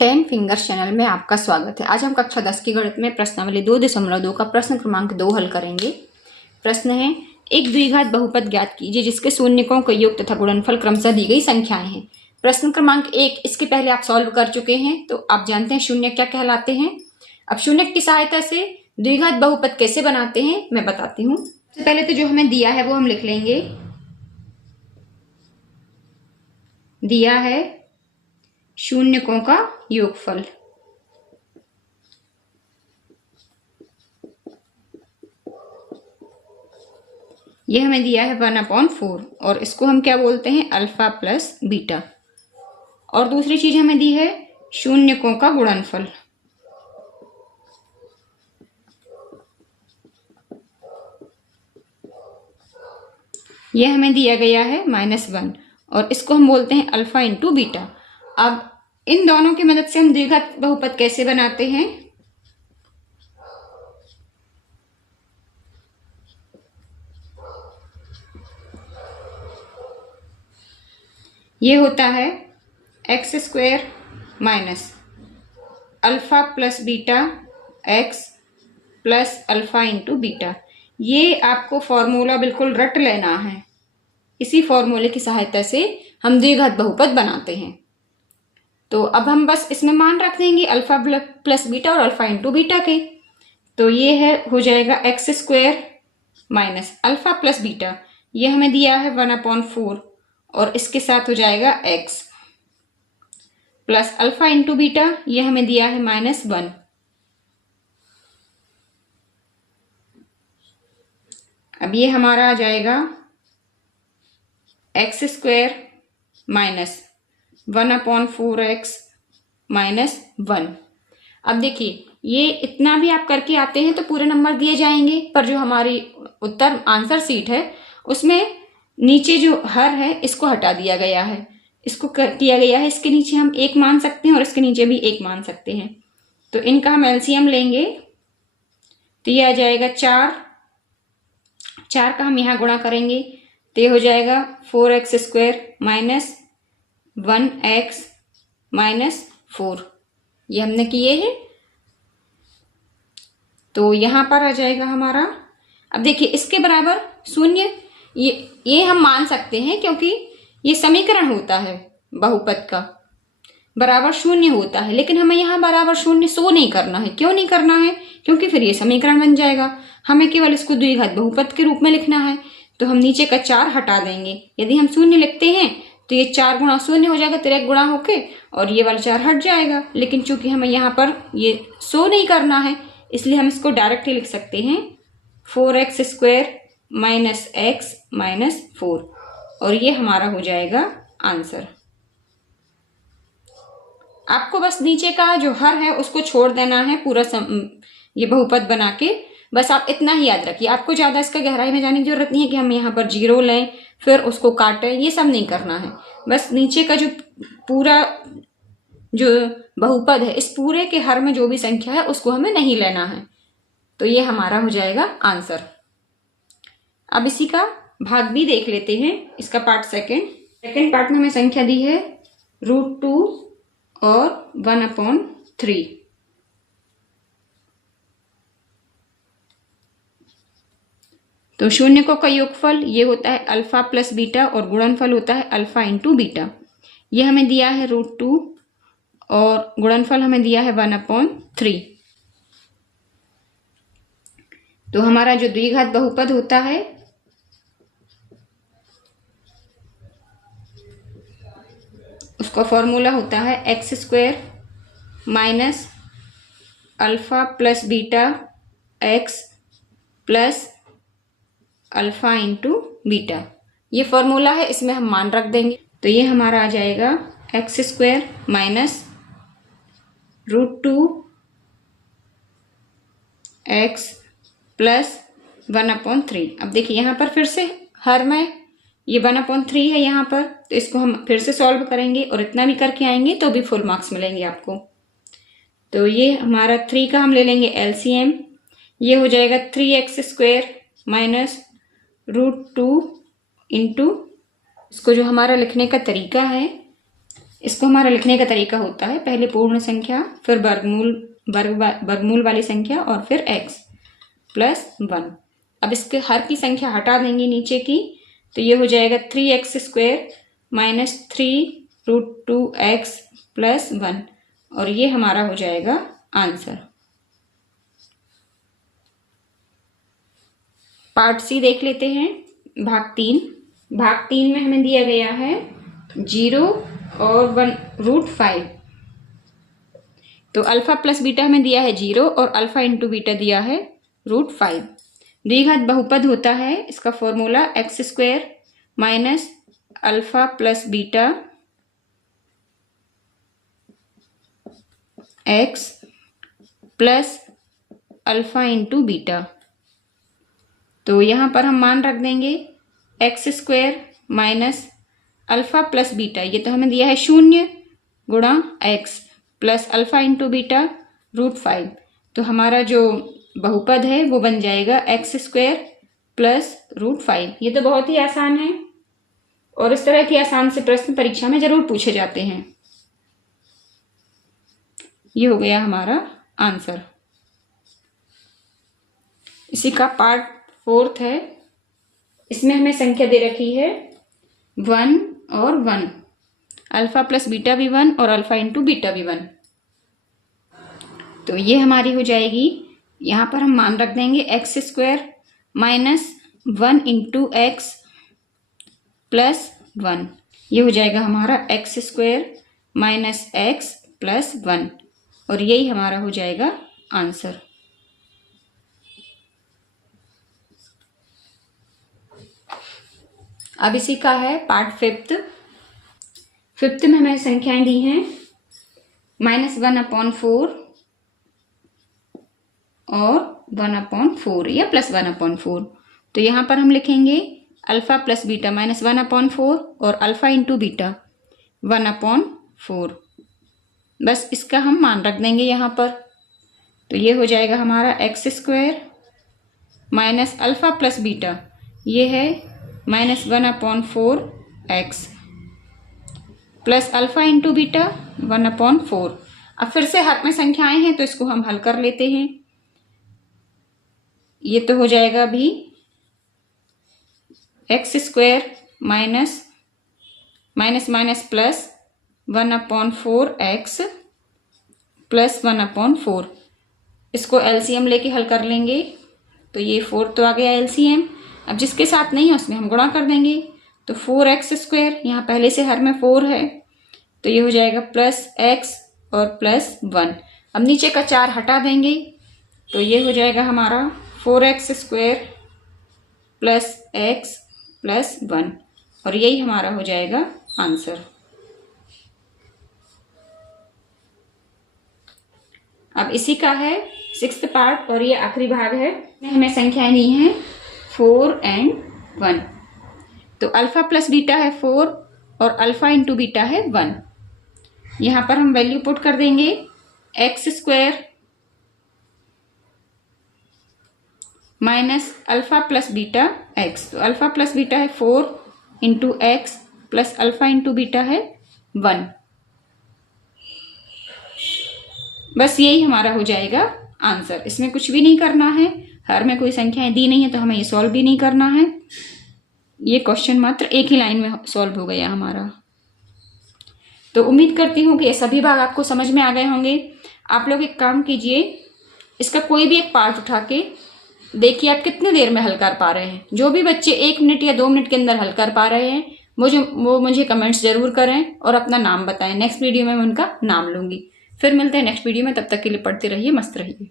10 fingers channel में आपका स्वागत है। आज हम कक्षा 10 की गणित में प्रश्नावली 2.2 का प्रश्न क्रमांक 2 हल करेंगे। प्रश्न है, एक द्विघात बहुपद ज्ञात कीजिए जिसके शून्यकों का योग तथा गुणनफल क्रमशः दी गई संख्याएं हैं। प्रश्न क्रमांक 1 इसके पहले आप सॉल्व कर चुके हैं, तो आप जानते हैं शून्य क्या कहलाते हैं। अब शून्य की सहायता से द्विघात बहुपद कैसे बनाते हैं मैं बताती हूँ। सबसे पहले तो जो हमें दिया है वो हम लिख लेंगे। दिया है शून्यकों का योगफल। यह हमें दिया है 1/4 और इसको हम क्या बोलते हैं, अल्फा प्लस बीटा। और दूसरी चीज हमें दी है शून्यकों का गुणनफल। यह हमें दिया गया है -1 और इसको हम बोलते हैं अल्फा इंटू बीटा। अब इन दोनों की मदद से हम द्विघात बहुपद कैसे बनाते हैं। ये होता है x² minus alpha plus beta x plus alpha into beta. ये आपको फॉर्मूला बिल्कुल रट लेना है। इसी फॉर्मूले की सहायता से हम द्विघात बहुपद बनाते हैं। तो अब हम बस इसमें मान रख देंगे अल्फा प्लस बीटा और अल्फा इंटू बीटा के। तो ये है हो जाएगा x² minus alpha plus beta. ये हमें दिया है 1/4 और इसके साथ हो जाएगा x plus alpha into beta. ये हमें दिया है -1। अब ये हमारा आ जाएगा x² माइनस 1/4x माइनस 1। अब देखिए ये इतना भी आप करके आते हैं तो पूरे नंबर दिए जाएंगे, पर जो हमारी उत्तर आंसर सीट है उसमें नीचे जो हर है इसको हटा दिया गया है। इसको किया गया है, इसके नीचे हम 1 मान सकते हैं और इसके नीचे भी 1 मान सकते हैं। तो इनका हम एलसीएम लेंगे तो ये आ जाएगा 4 का हम यहाँ गुणा करेंगे तो ये हो जाएगा 4x² माइनस 1x माइनस 4। ये हमने किए हैं तो यहां पर आ जाएगा हमारा। अब देखिए इसके बराबर शून्य, ये हम मान सकते हैं क्योंकि ये समीकरण होता है बहुपद का, बराबर शून्य होता है। लेकिन हमें यहाँ बराबर शून्य शो नहीं करना है। क्यों नहीं करना है, क्योंकि फिर ये समीकरण बन जाएगा। हमें केवल इसको द्विघात बहुपद के रूप में लिखना है। तो हम नीचे का 4 हटा देंगे। यदि हम शून्य लिखते हैं तो ये 4 गुणा शून्य हो जाएगा, 3 गुणा होके, और ये वाला 4 हट जाएगा। लेकिन चूंकि हमें यहाँ पर ये शो नहीं करना है इसलिए हम इसको डायरेक्ट ही लिख सकते हैं 4x² माइनस x माइनस 4 और ये हमारा हो जाएगा आंसर। आपको बस नीचे का जो हर है उसको छोड़ देना है पूरा ये बहुपद बना के। बस आप इतना ही याद रखिए। आपको ज्यादा इसका गहराई में जाने की जरूरत नहीं है कि हम यहाँ पर 0 लें फिर उसको काटें, ये सब नहीं करना है। बस नीचे का जो पूरा जो बहुपद है इस पूरे के हर में जो भी संख्या है उसको हमें नहीं लेना है। तो ये हमारा हो जाएगा आंसर। अब इसी का भाग भी देख लेते हैं। इसका पार्ट सेकंड पार्ट में हमें संख्या दी है √2 और 1/3। तो शून्यकों का योगफल ये होता है अल्फा प्लस बीटा और गुणनफल होता है अल्फा इंटू बीटा। ये हमें दिया है √2 और गुणनफल हमें दिया है 1/3। तो हमारा जो द्विघात बहुपद होता है उसका फॉर्मूला होता है x² minus alpha plus beta x plus alpha into beta. ये फॉर्मूला है, इसमें हम मान रख देंगे। तो ये हमारा आ जाएगा x² माइनस √2 x प्लस 1/3। अब देखिए यहाँ पर फिर से हर में ये 1/3 है यहाँ पर, तो इसको हम फिर से सॉल्व करेंगे और इतना भी करके आएंगे तो भी फुल मार्क्स मिलेंगे आपको। तो ये हमारा 3 का हम ले लेंगे एलसीएम। ये हो जाएगा 3x² माइनस √2 इंटू, इसको जो हमारा लिखने का तरीका है इसको हमारा लिखने का तरीका होता है पहले पूर्ण संख्या, फिर वर्गमूल वाली संख्या और फिर x प्लस 1। अब इसके हर की संख्या हटा देंगे नीचे की, तो ये हो जाएगा 3x² माइनस 3√2x प्लस 1 और ये हमारा हो जाएगा आंसर। पार्ट सी देख लेते हैं, भाग 3। भाग 3 में हमें दिया गया है 0 और 1√5। तो अल्फा प्लस बीटा हमें दिया है 0 और अल्फा इंटू बीटा दिया है √5। द्विघात बहुपद होता है, इसका formula x² minus alpha plus beta x plus alpha into beta. तो यहां पर हम मान रख देंगे x² minus alpha plus beta, ये तो हमें दिया है 0 गुणा x plus alpha into beta √5। तो हमारा जो बहुपद है वो बन जाएगा x² प्लस √5। ये तो बहुत ही आसान है और इस तरह के आसान से प्रश्न परीक्षा में जरूर पूछे जाते हैं। ये हो गया हमारा आंसर। इसी का पार्ट 4 है, इसमें हमें संख्या दे रखी है 1 और 1, अल्फा प्लस बीटा भी 1 और अल्फा इंटू बीटा भी 1। तो ये हमारी हो जाएगी, यहां पर हम मान रख देंगे x² minus 1 into x plus 1। ये हो जाएगा हमारा x² माइनस x प्लस 1 और यही हमारा हो जाएगा आंसर। अब इसी का है पार्ट 5 में हमें संख्याएं दी हैं -1/4 और 1/4 या +1/4। तो यहां पर हम लिखेंगे अल्फा प्लस बीटा -1/4 और अल्फा इंटू बीटा 1/4। बस इसका हम मान रख देंगे यहां पर। तो ये हो जाएगा हमारा x² minus alpha plus beta, ये है -1/4x plus alpha into beta 1/4। अब फिर से हाथ में संख्याएं हैं तो इसको हम हल कर लेते हैं। ये तो हो जाएगा अभी x² minus plus 1/4x plus 1/4। इसको एलसीएम लेके हल कर लेंगे। तो ये 4 तो आ गया एलसीएम। अब जिसके साथ नहीं है उसमें हम गुणा कर देंगे। तो 4x², यहाँ पहले से हर में 4 है, तो ये हो जाएगा +x और +1। अब नीचे का 4 हटा देंगे तो ये हो जाएगा हमारा 4x² प्लस x प्लस 1 और यही हमारा हो जाएगा आंसर। अब इसी का है 6th पार्ट और ये आखिरी भाग है। हमें संख्याएं दी हैं 4 और 1। तो अल्फा प्लस बीटा है 4 और अल्फा इंटू बीटा है 1। यहां पर हम वैल्यू पुट कर देंगे x² minus alpha plus beta x। तो अल्फा प्लस बीटा है 4 into x plus alpha into beta है 1। बस यही हमारा हो जाएगा आंसर। इसमें कुछ भी नहीं करना है, हर में कोई संख्याएं दी नहीं है तो हमें ये सॉल्व भी नहीं करना है। ये क्वेश्चन मात्र एक ही लाइन में सॉल्व हो गया हमारा। तो उम्मीद करती हूँ कि ये सभी भाग आपको समझ में आ गए होंगे। आप लोग एक काम कीजिए, इसका कोई भी एक पार्ट उठा के देखिए आप कितनी देर में हल कर पा रहे हैं। जो भी बच्चे 1 मिनट या 2 मिनट के अंदर हल कर पा रहे हैं मुझे कमेंट्स जरूर करें और अपना नाम बताएं। नेक्स्ट वीडियो में मैं उनका नाम लूंगी। फिर मिलते हैं नेक्स्ट वीडियो में, तब तक के लिए पढ़ते रहिए, मस्त रहिए।